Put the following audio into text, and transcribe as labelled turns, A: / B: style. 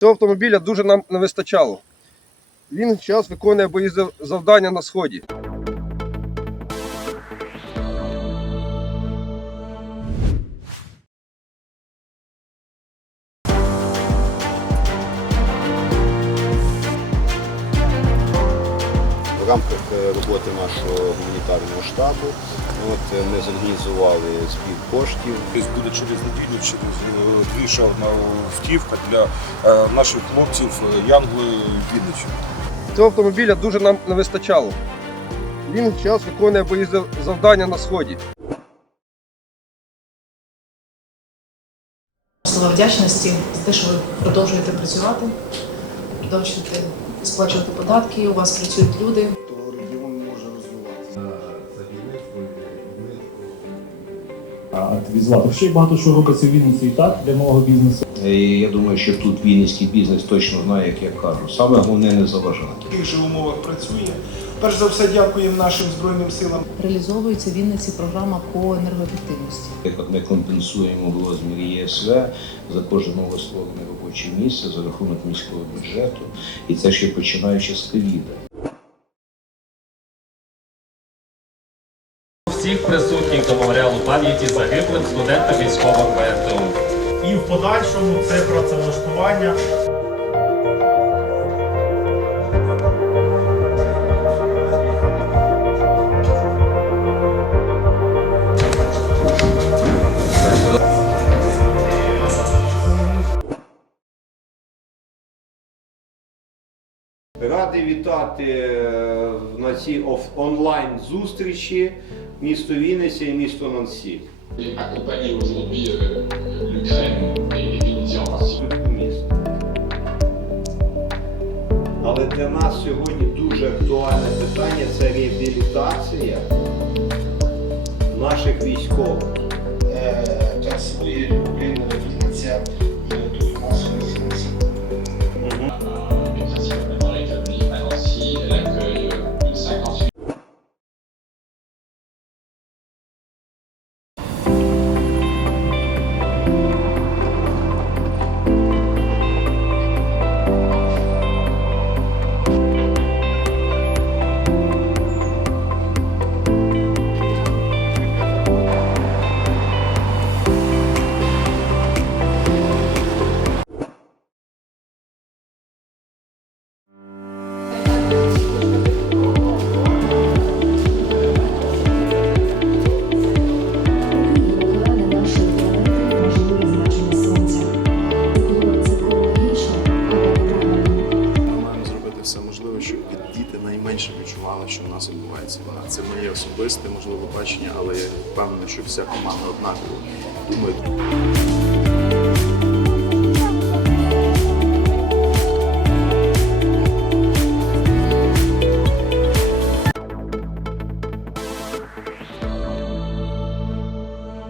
A: Цього автомобіля дуже нам не вистачало. Він зараз виконує бої зав- завдання на сході.
B: Рамках е, роботи нашого гуманітарного штабу от, е, ми зорганізували збір коштів.
C: Буде через неділю, через е, дві ще одна автівка для наших хлопців Янгли Вінниччини.
A: Цього автомобіля дуже нам не вистачало. Він зараз виконує бої завдання на сході.
D: Слова вдячності за те, що ви продовжуєте працювати, продовжуєте сплачувати податки, у вас працюють люди.
E: Активізувати. Ще й багато що робиться в Вінниці і так для малого бізнесу.
B: Я думаю, що тут вінницький бізнес точно знає, як я кажу. Саме головне не заважати.
F: В таких же умовах працює. Перш за все, дякуємо нашим збройним силам.
D: Реалізовується в Вінниці програма по енергоефективності.
B: Наприклад, ми компенсуємо в розмірі ЄСВ за кожне новостворене робоче місце за рахунок міського бюджету. І це ще починаючи з ковіда.
G: Всіх присутніх до меморіалу пам'яті загиблим студентам військових ВРТУ.
H: і в подальшому це працевлаштування
I: Радий вітати е, на цій онлайн зустрічі місто Вінниця і місто
J: particulier.
I: Місто. Але для нас сьогодні дуже актуальне питання це реабілітація наших військових.
F: Так своє Україна Вінниця відбувається. Це моє особисте, можливо, бачення, але я впевнений, що вся команда однаково думає.